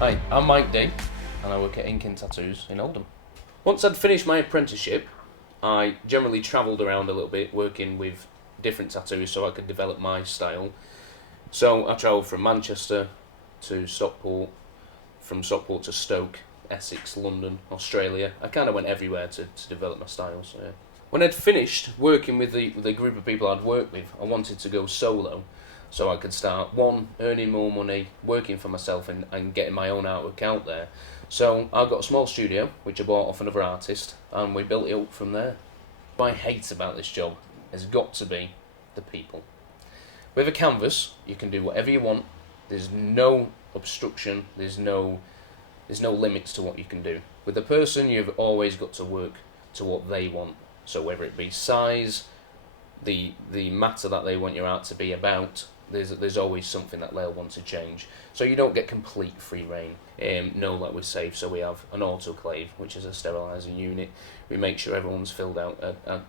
Hi, I'm Mike D, and I work at Ink and Tattoos in Oldham. Once I'd finished my apprenticeship, I generally travelled around a little bit working with different tattoos so I could develop my style. So I travelled from Manchester to Stockport, from Stockport to Stoke, Essex, London, Australia. I kind of went everywhere to develop my style. So yeah. When I'd finished working with the group of people I'd worked with, I wanted to go solo so I could start, one, earning more money, working for myself and getting my own artwork out there. So I got a small studio, which I bought off another artist, and we built it up from there. What I hate about this job has got to be the people. With a canvas, you can do whatever you want. There's no obstruction, there's no limits to what you can do. With a person, you've always got to work to what they want. So whether it be size, the matter that they want your art to be about, there's always something that they'll want to change. So you don't get complete free reign. No, that we're safe. So we have an autoclave, which is a steriliser unit. We make sure everyone's filled out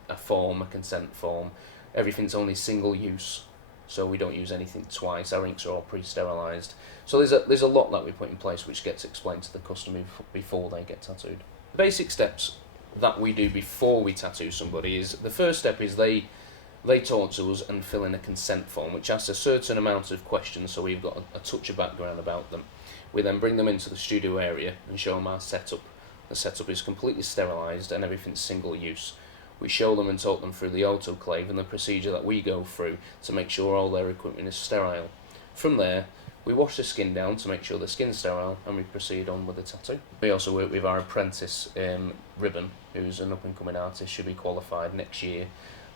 a form, a consent form. Everything's only single use, so we don't use anything twice. Our inks are all pre-sterilised. So there's a lot that we put in place which gets explained to the customer before they get tattooed. The basic steps that we do before we tattoo somebody is, the first step is they talk to us and fill in a consent form which asks a certain amount of questions, so we've got a touch of background about them. We then bring them into the studio area and show them our setup. The setup is completely sterilised and everything's single use. We show them and talk them through the autoclave and the procedure that we go through to make sure all their equipment is sterile. From there, we wash the skin down to make sure the skin's sterile and we proceed on with the tattoo. We also work with our apprentice, Ribbon, who's an up-and-coming artist. She'll be qualified next year,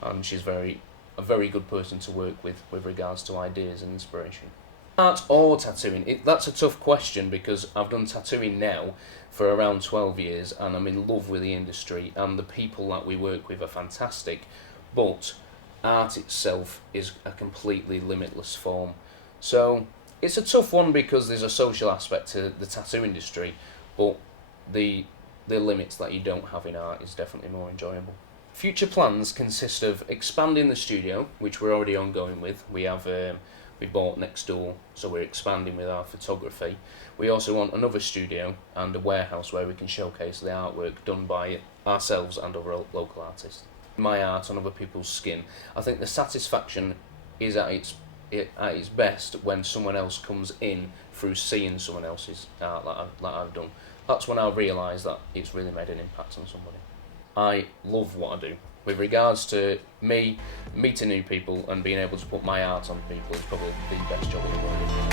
and she's a very good person to work with regards to ideas and inspiration. Art or tattooing? That's a tough question because I've done tattooing now for around 12 years and I'm in love with the industry and the people that we work with are fantastic, but art itself is a completely limitless form. So it's a tough one because there's a social aspect to the tattoo industry, but the limits that you don't have in art is definitely more enjoyable. Future plans consist of expanding the studio, which we're already ongoing with. We bought next door, so we're expanding with our photography. We also want another studio and a warehouse where we can showcase the artwork done by ourselves and other local artists. My art on other people's skin, I think the satisfaction is at its best when someone else comes in through seeing someone else's art that I've done. That's when I realise that it's really made an impact on somebody. I love what I do. With regards to me meeting new people and being able to put my art on people, is probably the best job in the world.